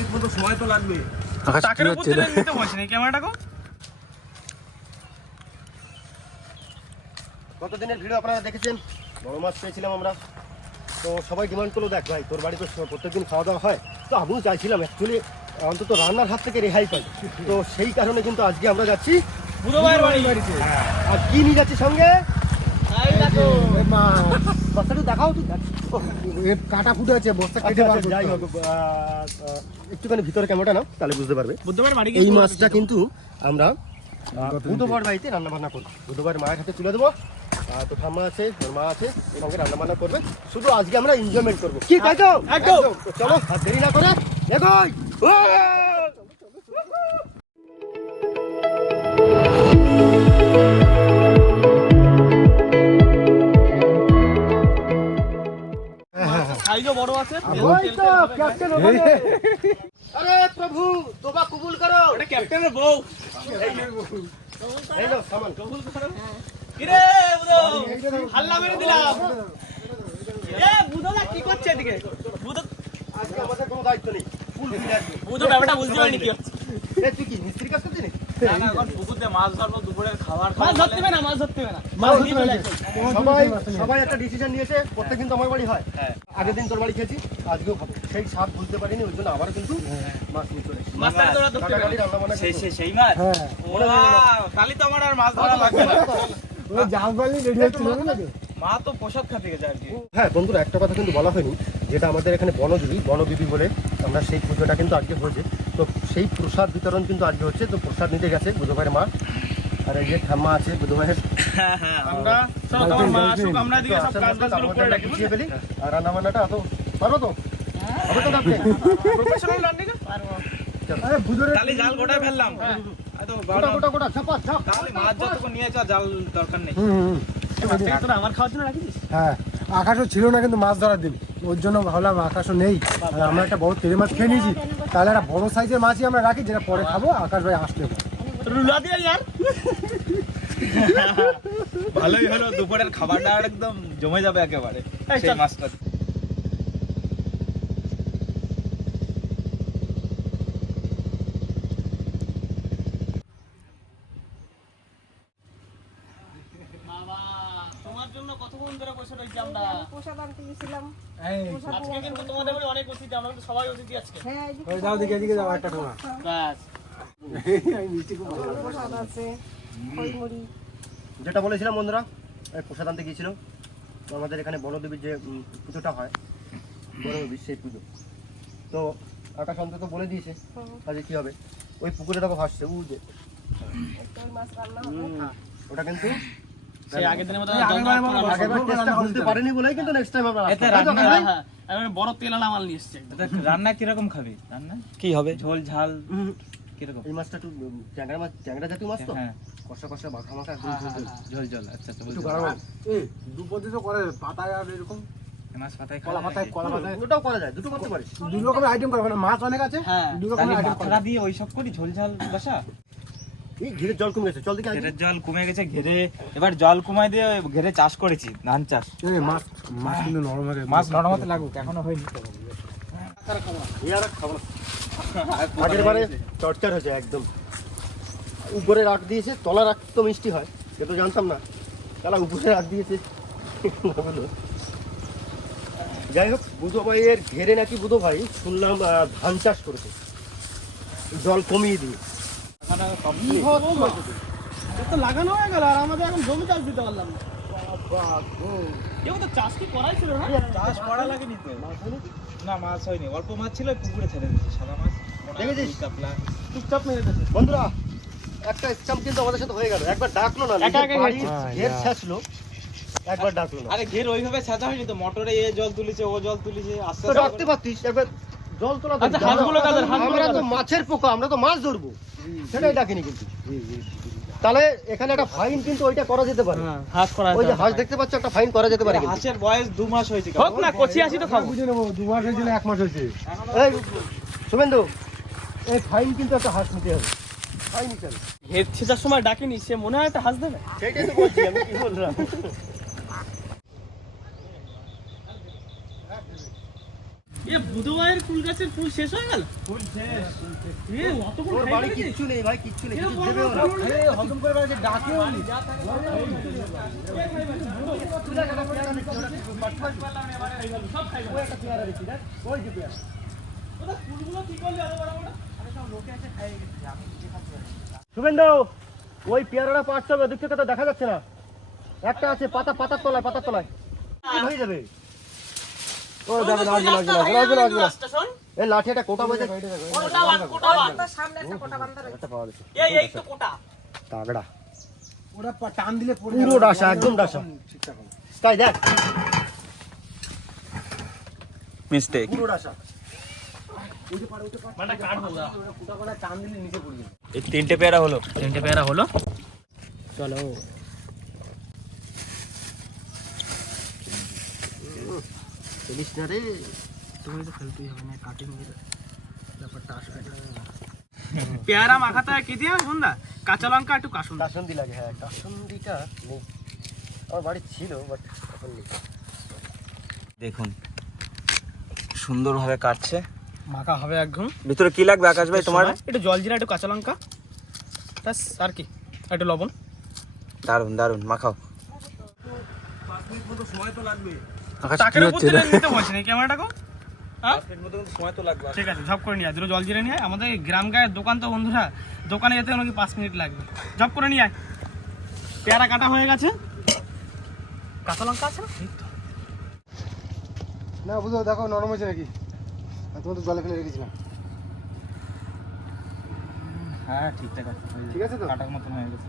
Minute মতো সময় তো লাগবে। টাকের উপর দিয়ে নিতে বলছি না ক্যামেরাটাকে। গতদিনের ভিডিও আপনারা দেখেছেন, বড় মাছ পেয়েছিলাম আমরা। তো সবাই ডিমান্ড করলো, দেখ ভাই তোর বাড়ি তো প্রত্যেকদিন খাওয়া দাওয়া হয়, তো আমিও চাইছিলাম অ্যাকচুয়ালি অন্তত রান্নার হাত থেকে রেহাই পাই। তো সেই কারণে কিন্তু আজকে আমরা যাচ্ছি বুধবার বাড়িতে। আর কি নিয়ে যাচ্ছি সঙ্গে, বস্তাটা দেখাও তুই। কাটা ফুটে আছে, বস্তা কেটে বার করতে হবে। যাই হোক, একটুখানি ভিতরে ক্যামেরাটা নাও, তাহলে বুঝতে পারবে। বুধবার বাড়ি এই মাছটা কিন্তু আমরা বুধবার বাড়িতে রান্না বান্না করবো, বুধবার মায়ের হাতে তুলে দেবো। তো ঠাম্মা আছে, ওর মা আছে, সঙ্গে রান্না বান্না করবে। শুধু আজকে আমরা এনজয়মেন্ট করবো, কি তাই তো? একদম। চলো আর দেরি না করে এগোই। সাইজও বড় আছে। আরে প্রভু, তোবা কবুল করো। এটা ক্যাপ্টেনের বউ। এই নাও সামান। কিরে বুধো, হাল্লা মেরে দিলাম। এ বুধোদা কি করছে এদিকে? বুধো আজকে আমাদের কোনো দায়িত্ব নেই, ফুল ফিরে আসবে। বুধো ব্যাপারটা বুঝতে পারিনি কি হচ্ছে। তুই কি মিস্ত্রি কাজ করছিস? না না, এখন পুকুরে মাছ ধরবো, দুপুরের খাবার মাছ ধরতে হবে না, মাছ ধরতে হবে না। সবাই একটা ডিসিশন নিয়েছে, প্রত্যেক দিন তো আমার বাড়ি হয়। আগের দিন তোর বাড়ি খেয়েছি, আজকেও খাবো। সেই স্বাদ বুঝতে পারিনি, ওই জন্য আবারও কিন্তু মাছ নিয়ে চলে এসেছি। মাছটা তোরা ধরতে পারবি? রান্না বান্না সেই সেই মাছ। ওয়াও, তাহলে তো আমার আর মাছ ধরা লাগবে না। ওই জাল বালি রেডি হচ্ছে না। মা তো প্রসাদ খেতে গেছে আর কি। হ্যাঁ বন্ধুরা, একটা কথা কিন্তু বলা হয়নি, যেটা আমাদের এখানে বনবিবি বলে আমরা সেই পুজোটা কিন্তু আজকে হয়েছে। তো সেই প্রসাদ বিতরণ কিন্তু আজকে হচ্ছে। তো প্রসাদ নিতে গেছে বুধ ভাইয়ের মা, আর এই যে ঠাম্মা আছে বুধ ভাইয়ের। আমরা সব তোমার মা আসুক, আমরা এদিকে সব কাজগুলো করে রাখি, গুছিয়ে ফেলি। আর রান্না বান্নাটা এত পারবো তো? হবে তো? প্রফেশনাল রান্না পারবো। আরে বুধরে তাহলে জাল গোটায় ফেললাম। এত গোটা ছাপা ছাপ। তাহলে মাছ যতক্ষণ নিয়ে আসা জাল দরকার নেই। তোরা আমার খাওয়ার জন্য রাখিস? হ্যাঁ, আকাশও ছিল না কিন্তু মাছ ধরার দিন, ওর জন্য ভাবলাম আকাশও নেই, আর আমরা একটা বড় তেলে মাছ খেয়ে নিয়েছি, তাহলে একটা বড় সাইজের মাছই আমরা রাখি, যেটা পরে খাবো। আকাশ ভাই আসলে রুলা দিয়ে यार। ভালোই হলো, দুপুরের খাবারটা একদম জমে যাবে একেবারে সেই মাছটা। তোমার জন্য কতক্ষণ ধরে বসে রয়েছি আমরা। প্রসাদ আনতে গেছিলাম। আজকে কিন্তু তোমাদের বাড়ি অনেক অতিথি, আমরা তো সবাই অতিথি আজকে। হ্যাঁ, যাও দিকে এদিকে যাও একটা ঠোঙা। ব্যাস। প্রসাদ আছে, খইমুড়ি। যেটা বলেছিলাম বন্ধুরা, প্রসাদ আনতে গিয়েছিল। তো আমাদের এখানে বনদেবীর যে পুজোটা হয়, বনদেবীর সেই পুজো। তো আকাশ অন্তত বলে দিয়েছে আজকে কি হবে। ওই পুকুরে দেখো ভাসছে, ও যে ওই মাছ রান্না হবে। ওটা কিন্তু সেই আগের দিনের মতো আগেরবার টেস্টটা বুঝতে পারিনি বলেই কিন্তু নেক্সট টাইম আমরা এতে রান্না, হ্যাঁ এখন বড় তেল আলা মাল নিয়ে এসেছে। রান্না কি রকম খাবি? রান্না কি হবে? ঝোল ঝাল কি রকম? এই মাছটা একটু ট্যাংরা জাতীয় মাছ তো, হ্যাঁ কষা কষা মাখা মাখা ঝোল ঝোল। আচ্ছা আচ্ছা, একটু গরম এই দু পদ্ধতি করে, পাতায় আর এরকম মাছ পাতায় কলা পাতায়, কলা পাতায় দুটোও করা যায়, দুটো করতে পারিস। দু রকমের আইটেম করা হয়, মাছ অনেক আছে, হ্যাঁ, দু রকমের আইটেম মাথা দিয়ে ওই সব করি ঝোল ঝাল বসা। এই ঘিরের জল কমে গেছে, চল দিকে ঘেরের জল কমে গেছে, ঘেরে এবার জল কমাই দিয়ে ঘেরে চাষ করেছি, ধান চাষ। এই মাছ মাছ কিন্তু নরম হয়ে মাছ নরম হতে লাগুক, এখনো হয়নি। আগের বারে চটচার হয়েছে একদম। উপরে রাখ দিয়েছে, তলা রাখ তো মিষ্টি হয়, সে তো জানতাম না। তারা উপরে রাখ দিয়েছে। যাই হোক, বুধো ভাইয়ের ঘেরে নাকি বুধো ভাই শুনলাম ধান চাষ করেছে, জল কমিয়ে দিয়ে। তো লাগানো হয়ে গেল, আর আমাদের এখন জমি চাষ দিতে পারলাম না। চাষ কি করাই ছিল না? চাষ করা লাগেনি তো। না, মাছ হয়নি, অল্প মাছ ছিল, পুকুরে ছেড়ে দিয়েছে সাদা মাছ। দেখেছিস? কাতলা চুপচাপ মেরে দিয়েছে। বন্ধুরা, একটা স্টাম্প কিন্তু আমাদের সাথে হয়ে গেল। একবার ডাকলো না, ঘের ছেঁচলো, একবার ডাকলো না। আরে ঘের ওইভাবে সাজা হয়নি তো, মোটরে এ জল তুলেছে, ও জল তুলেছে, আস্তে তো ডাকতে পারতিস একবার, জল তোলা। আমরা তো মাছের পোকা, আমরা তো মাছ ধরবো, সেটাই ডাকিনি কিন্তু। তাহলে এখানে একটা ফাইন কিন্তু ওইটা করা যেতে পারে। হাঁস করা, ওই যে হাঁস দেখতে পাচ্ছ, একটা ফাইন করা যেতে পারে কিন্তু। হাঁসের বয়স 2 মাস হয়েছে, হোক না কচি আসি তো খাবো। বুঝে নেবো, 2 মাস হয়েছিল, 1 মাস হয়েছে। এই শুভেন্দু, এই ফাইন কিন্তু একটা হাঁস নিতে হবে, ফাইন নিতে হবে। ঘের ছেঁচার সময় ডাকিনি, সে মনে হয় একটা হাঁস দেবে। সেটাই তো বলছি, আমি কি বললাম। এ বুধবারের ফুল গাছের ফুল শেষ হয়ে গেল। ফুল শেষ। এ অতক্ষণ তোর খাই বাড়ি ফেলেছিস? কিচ্ছু নেই ভাই, কিচ্ছু নেই, এ কিছু বড় দেবেও বড় না। ফুল আরে হজম করে বেড়াচ্ছে, ডাকেও নি। সব খাই ফেলো। একটা পেয়ারা দেখি দেখ, ওই যে পেয়ারা। ওটা ফুলগুলো কি করলি এত বড় বড়? শুভেন্দু, ওই পেয়ারাটা পাড়তে হবে, ওদিক থেকে তো দেখা যাচ্ছে না। একটা আছে পাতার তলায়, পাতার তলায়। কি হয়ে যাবে? ও যাবে না, আসবে না, আসবে না, আসবে না, আসবে না। রাস্তা শোন। এই লাঠি একটা কোটা বইতে কোটা বাঁধ, কোটা বাঁধ। তার সামনে একটা কোটা বান্ধা রয়েছে। একটা পাওয়া গেছে। এই তো কোটা। তাগড়া। ওরা টান দিলে পড়ে পুরো যাবে। ডাসা, একদম ডাসা। ঠিকঠাক হবে। তাই দেখ, মিস্টেক। পুরো ডাসা। মানে কাটবো না। ফুটা করে টান দিলে নিচে পড়ে যাবে। এই তিনটে পেয়ারা হলো। তিনটে পেয়ারা হলো। চলো। চলিস না রে। তুমি তো ফেলতেই হবে না, কাটিং দিয়ে ব্যাপারটা আসবে। পেয়ারা মাখাতে কি দিয়ে সন্ধ্যা? কাঁচা লঙ্কা একটু কাসুন। কাসুন্দি লাগে, হ্যাঁ কাসুন্দিটা নেই। আমার বাড়ি ছিল বাট এখন নেই। দেখুন সুন্দরভাবে কাটছে। মাখা হবে একদম। ভিতরে কি লাগবে আকাশ ভাই তোমার? একটু জল জিরা, একটু কাঁচা লঙ্কা, ব্যাস আর কি, একটু লবণ। দারুন দারুন, মাখাও। আকাশ কি টাকের উপর হচ্ছে দিলে নিতে বলছি না ক্যামেরাটা কো। হ্যাঁ সময় তো লাগবে। ঠিক আছে, ঝপ করে নিয়ে আয়, দুটো জল জিরে নিয়ে আয়। আমাদের গ্রাম গায়ের দোকান তো বন্ধুরা, দোকানে যেতে নাকি 5 মিনিট লাগবে। ঝপ করে নিয়ে আয়। পেয়ারা কাটা হয়ে গেছে, কাঁচা লঙ্কা আছে না? এই তো। না বুঝো, দেখো নরম হয়েছে নাকি? আর তোমার তো জলে ফেলে রেখেছিলাম। হ্যাঁ ঠিকঠাক আছে, ঠিক আছে তো? কাটার মতন হয়ে গেছে।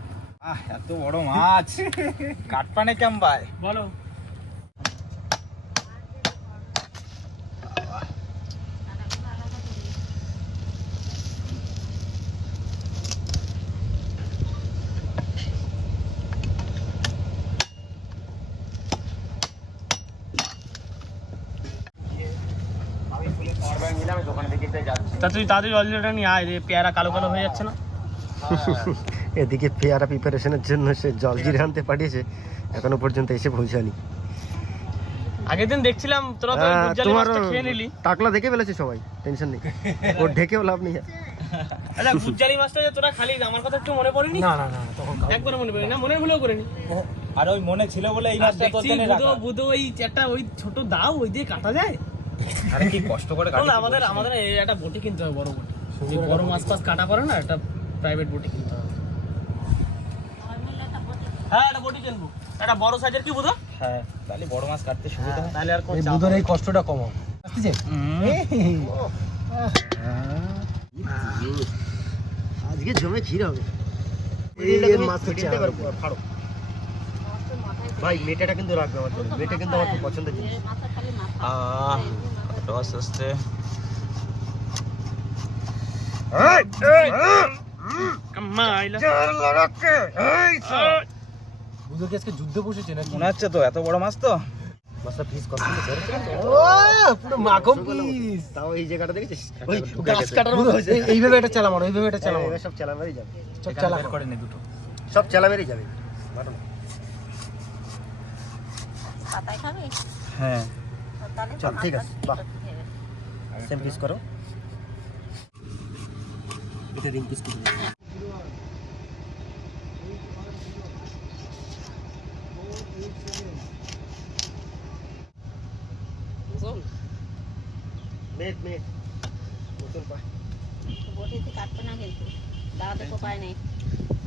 এত বড় মাছ কাটপানে কেমন ভাই? বলো। তা তুই তাড়াতাড়ি জল জিরাটা নিয়ে আয়, রে পেয়ারা কালো কালো হয়ে যাচ্ছে না? এদিকে পেয়ারা প্রিপারেশনের জন্য সে জল জিরে আনতে পাঠিয়েছে, এখনো পর্যন্ত এসে পৌঁছানি। আগের দিন দেখছিলাম তোরা তো গুজ্জালি তোমার মাছটা খেয়ে নিলি। টাকলা দেখে ফেলেছে সবাই, টেনশন নেই, ওর ঢেকেও লাভ নেই। আচ্ছা গুজ্জালি মাছটা যে তোরা খালি, আমার কথা একটু মনে পড়েনি? না না না, তখন একবার মনে পড়েনি না, মনের ভুলেও করিনি। আর ওই মনে ছিল বলে এই মাছটা তোর জন্য রাখা। বুধো ওই একটা ওই ছোট দাও, ওই দিয়ে কাটা যায়। আরে কি কষ্ট করে শোন, কাটি। আমাদের এই একটা বটি কিনতে হবে, বড় বটি। যে বড় মাছ টাছ কাটা করে না, একটা প্রাইভেট বটি কিনতে হবে। হ্যাঁ একটা বটি কিনবো, একটা বড় সাইজের, কি বুধো? হ্যাঁ তাহলে বড় মাছ কাটতে সুবিধা হয়। তাহলে আর কোন এই চাপ বুধের এই কষ্টটা কমাও। আসতেছে? আজকে জমে ক্ষীর হবে। এই মাছ হচ্ছে ফাড়ো ভাই, মেটেটা কিন্তু রাখবে আমার জন্য, মেটে কিন্তু আমার খুব পছন্দের জিনিস। টস আসছে। কাম্মা আইলা। বুধের কি আজকে যুদ্ধে বসেছে নাকি? মনে হচ্ছে তো এত বড় মাছ তো। মাছটা পিস কত সুন্দর ছেড়েছে। পুরো মাখন পিস। তাও এই জায়গাটা দেখেছিস, ওই গাছ কাটার মতো হয়েছে। এইভাবে এটা চালা মারো, এইভাবে এটা চালা মারো। সব চালামেরই যাবে, সব চালা বের করে নে দুটো। সব চালামেরই যাবে। মারো না। পাতায় খাবে? হ্যাঁ তাহলে চল ঠিক আছে, বাহ সেম পিস করো। এটা রিং পিস করো। মেট মেট বোতল পা। বটিতে কাটবে না কিন্তু, দাঁড়াতে কোপায় নেই।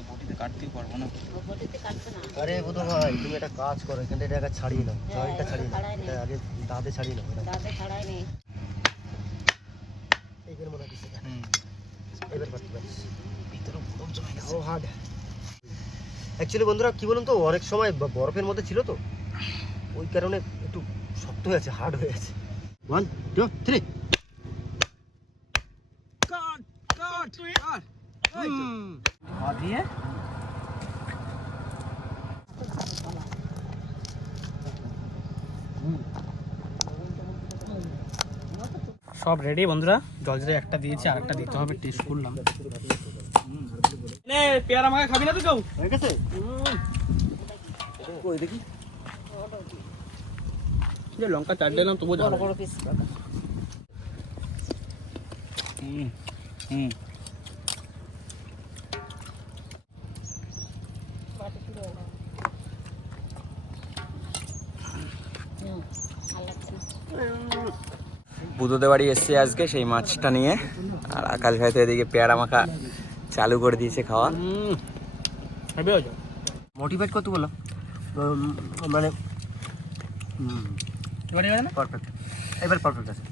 বটিতে কাটতেই পারবো না। ও বটিতে কাটবে না। আরে বুধ ভাই, তুমি একটা কাজ করো, এখান থেকে এটা ছাড়িয়ে নাও, জয়েন্টটা ছাড়িয়ে নাও, ছাড়াই নে। এটা আগে দাঁতে ছাড়িয়ে নাও। দাঁতে ছাড়াই নেই। এইবার মনে হচ্ছে হুম। এবার পারতে পারিস। ভিতরে বরফ জমে গেছে। ও হার্ড। অ্যাকচুয়ালি বন্ধুরা কি বলুন তো, অনেক সময় বরফের মধ্যে ছিল তো, ওই কারণে একটু শক্ত হয়ে আছে, হার্ড হয়ে আছে। 1 2 3 দিয়ে সব রেডি বন্ধুরা। জল জিরে একটা দিয়েছি, আর একটা দিতে হবে, টেস্ট করলাম। নে পেয়ারা মাখা খাবি না তো কেউ? হয়ে গেছে। কই দেখি, যে লঙ্কা চাট দিলাম তবু বড় বড় পিস বাটি পুরো না। ভালো লাগছে না। বুধুদের বাড়ি এসছে আজকে সেই মাছটা নিয়ে, আর আকাশ ভাই তো এদিকে পেয়ারা মাখা চালু করে দিয়েছে খাওয়া। মোটিভেট করতে বলো, মানে এবারে পারফেক্ট, এবার পারফেক্ট আছে।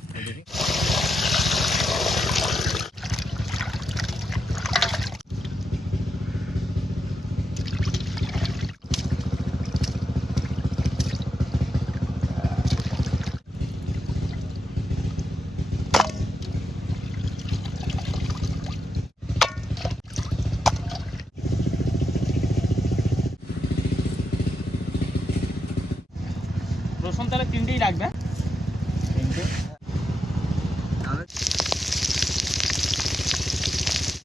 রসুন তাহলে 3টেই লাগবে।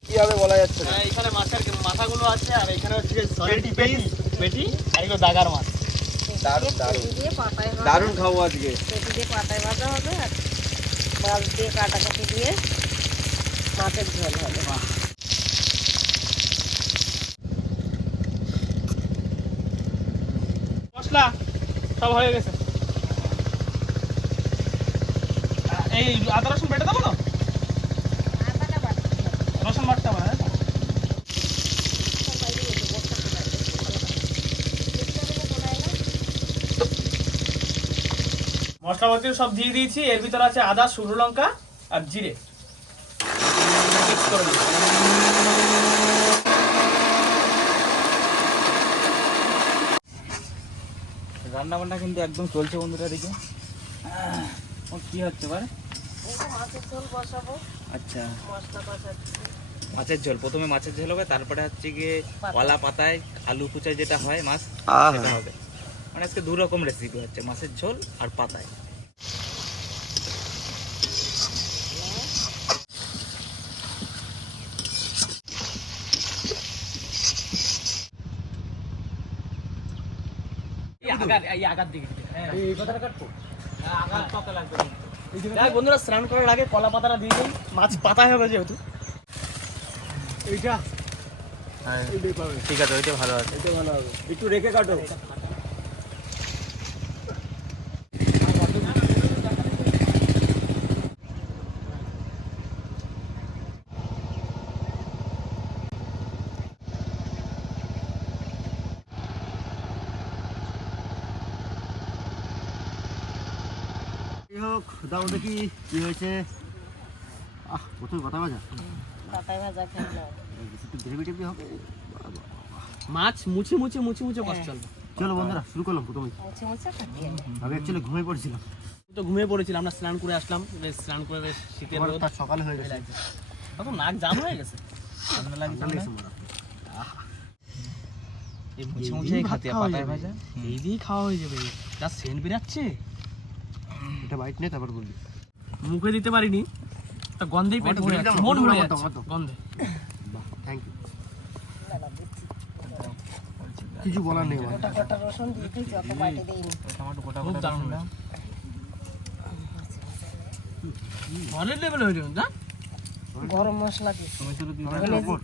কি হবে বলা যাচ্ছে না। এখানে মাছের মাথাগুলো আছে, আর এখানে হচ্ছে পেটি আর এগুলো দাগার মাছ। দারুণ দারুণ পেটি দিয়ে পাতায় ভাজা, দারুণ খাবো আজকে। পেটি দিয়ে পাতায় ভাজা হবে, আর মাছ দিয়ে কাটাকাটি দিয়ে মাছের ঝোল হবে। মশলা সব হয়ে গেছে। এই আদা রসুন বেটে দেবো না, আদাটা বাটি রসুন বাটতে হবে। বাইরে গেছে, বস্তা কোথায় গেছে? মশলাপাতি সব দিয়ে দিয়েছি। এর ভিতরে আছে আদা, শুকনো লঙ্কা আর জিরে। মিক্স করে দিই। রান্না বান্না কিন্তু একদম চলছে বন্ধুরা, দিকে কি হচ্ছে এবার? এই তো মাছের ঝোল বসাবো, আচ্ছা, মশলা কষাচ্ছি। মাছের ঝোল, প্রথমে মাছের ঝোল হবে, তারপরে হচ্ছে গিয়ে পাতা। কলা পাতায় আলু কুচায় যেটা হয় মাছ, সেটা হবে। মানে আজকে দু রকম রেসিপি হচ্ছে, মাছের ঝোল আর পাতায়। যাই বন্ধুরা, স্নান করার আগে কলা পাতাটা দিয়ে দিই। মাছ পাতায় হবে যেহেতু। এইটা ঠিক আছে, ওইটা ভালো আছে। এটা ভালো হবে, একটু রেখে কাটো। হোক, দাও দেখি কি হয়েছে। প্রথমে কথা বাজা পাতায় ভাজা খেলো। একটু গ্রেভি টেভি হবে। মাছ মুছে মুছে মুছে মুছে কষ্ট চলবে। চলো বন্ধুরা, শুরু করলাম। প্রথমে মুছে মুছে খাচ্ছি। আমি অ্যাকচুয়ালি ঘুমিয়ে পড়েছিলাম, তো ঘুমিয়ে পড়েছিলাম, আমরা স্নান করে আসলাম। বেশ স্নান করে বেশ শীতের রোদ তার সকাল হয়ে গেছে। লাগছে। তখন নাক জাম হয়ে গেছে। ঠান্ডা লাগছে ঠান্ডা না? লেগেছে মনে হয়। এই মুছে এই মুছে দিয়েই খাতে ভাত খাওয়া পাতায় হয়ে ভাজা। যাবে। এই দিয়েই খাওয়া হয়ে যাবে। যা সেন্ট বেরাচ্ছে, এটা বাইট নেই, তারপর বলবি। মুখে দিতে পারিনি, তা গন্ধেই পেট আমারটা ভরে ভরে যাচ্ছে, দাও, মন ভরে আমারটা, যাচ্ছে আমারটা। গন্ধে। Thank you. কিছু বলার নেই আমার। গোটা গোটা রসুন দিয়ে দিই, যত বাটি দিইনি। টমেটো গোটা খুব গোটা দারুণ রসুন দাও। ঘরের লেভেল হয়ে যাবে না? গরম মশলা দিচ্ছি, টমেটো দিয়ে টমেটোর ওপর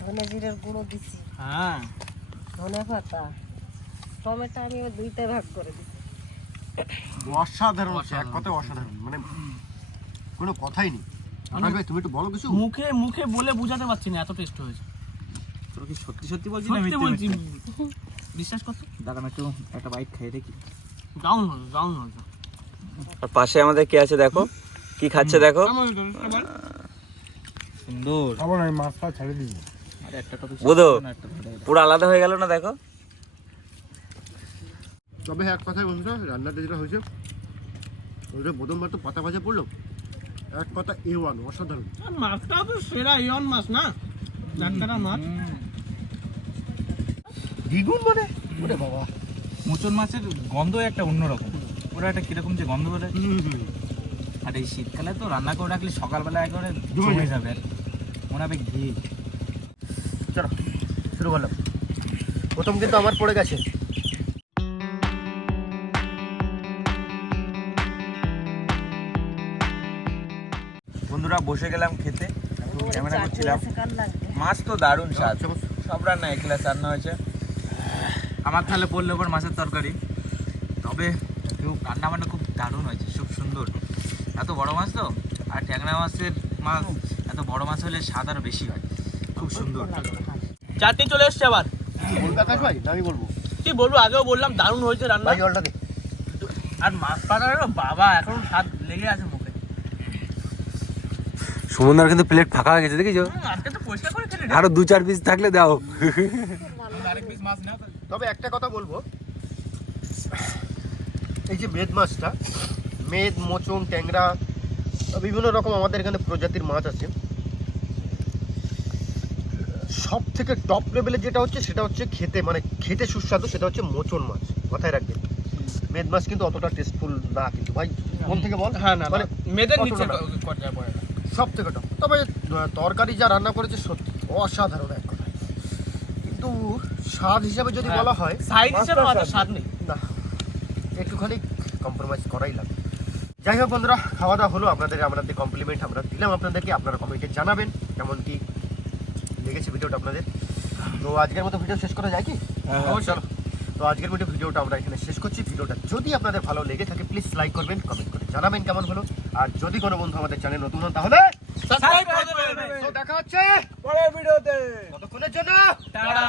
ধনে জিরের গুঁড়ো দিচ্ছি, হ্যাঁ, ধনে পাতা, টমেটো আমি ওই 2তে ভাগ করে দিচ্ছি। অসাধারণ হচ্ছে, এক কথায় অসাধারণ, মানে কোনো কথাই নেই। আকাশ ভাই, তুমি একটু বলো কিছু। মুখে মুখে বলে বোঝাতে পারছি না, এত টেস্ট হয়েছে। তোর কি সত্যি সত্যি বলছিস না সত্যি মিথ্যে বলছি, বলছিস? বিশ্বাস করতে। দাঁড়ান একটু একটা বাইট খাই দেখি। দাউন হবে, দাউন হবে। আর পাশে আমাদের কে আছে দেখো, কি খাচ্ছে দেখো, সুন্দর। খাবো না, আমি মাছটা ছেড়ে দিই। আরে একটা টপিক বুধো পুরো আলাদা হয়ে গেল না দেখো। তবে এক কথায় বন্ধুরা, রান্নাটা যেটা হয়েছে, ওইটা প্রথমবার তো পাতা ভাজা পড়লো, এক কথা A1, অসাধারণ। আর মাছটা তো সেরা ইয়ন মাছ না, ডাক্তারা মাছ। দ্বিগুণ মানে, ওরে বাবা। মুচন মাছের গন্ধ একটা অন্যরকম, ওরা একটা কিরকম যে গন্ধ বলে। আর এই শীতকালে তো রান্না করে রাখলে সকালবেলা একেবারে জমে যাবে, মনে হবে ঘি। চলো শুরু করলাম। প্রথম কিন্তু আমার পড়ে গেছে। বন্ধুরা বসে গেলাম খেতে, একটু ক্যামেরা করছিলাম। কার লাগবে মাছ তো দারুণ স্বাদ, সব রান্না এক ক্লাস রান্না হয়েছে। আমার তাহলে বললে ওপর মাছের তরকারি, তবে রান্না বান্না খুব দারুণ হয়েছে, খুব সুন্দর। এত বড় মাছ তো, আর ট্যাংরা মাছের মাছ এত বড় মাছ হলে স্বাদ আরও বেশি হয়, খুব সুন্দর। চাটনি চলে এসছে আবার। বলবে আকাশ ভাই না আমি বলবো? কি বলবো, আগেও বললাম দারুণ হয়েছে রান্না। ভাই জলটা দে। আর মাছ পাতারও বাবা এখন স্বাদ লেগে আছে মুখে। সুমনদার কিন্তু প্লেট ফাঁকা হয়ে গেছে, দেখেছো? আজকে তো পরিষ্কার করে খেলে আরো 2-4 পিস থাকলে দাও। আরেক পিস মাছ নাও। তবে একটা কথা বলবো, এই যে মেদ মাছটা, মেদ, মোচন, ট্যাংরা, বিভিন্ন রকম আমাদের এখানে প্রজাতির মাছ আছে। সব থেকে টপ লেভেলের যেটা হচ্ছে সেটা হচ্ছে খেতে সুস্বাদু, সেটা হচ্ছে মোচন মাছ। মাথায় রাখবেন, মেদ মাছ কিন্তু অতটা টেস্টফুল না কিন্তু ভাই, মন থেকে বল। হ্যাঁ না মানে মেয়েদের অতটা নিচে না। পর্যায়ে পড়ে না। সব থেকে টপ। তবে তরকারি যা রান্না করেছে সত্যি অসাধারণ এক কথা। কিন্তু স্বাদ হিসাবে যদি বলা হয়, সাইড হিসেবে অত স্বাদ নেই। না, একটুখানি কম্প্রোমাইজ করাই লাগে। যাই হোক বন্ধুরা, খাওয়া দাওয়া হলো, আমাদের কমপ্লিমেন্ট আমরা দিলাম আপনাদেরকে। আপনারা কমেন্টে জানাবেন কেমন কি লেগেছে ভিডিওটা আপনাদের। তো আজকের মতো ভিডিও শেষ করা যায় কি? চলো, তো আজকের মতো ভিডিওটা আমরা এখানে শেষ করছি। ভিডিওটা যদি আপনাদের ভালো লেগে থাকে প্লিজ লাইক করবেন, কমেন্ট করে জানাবেন কেমন হলো। আর যদি কোনো বন্ধু আমাদের চ্যানেল নতুন হন তাহলে সাবস্ক্রাইব করে দেবেন। তো দেখা হচ্ছে পরের ভিডিওতে, ততক্ষণের জন্য টাটা।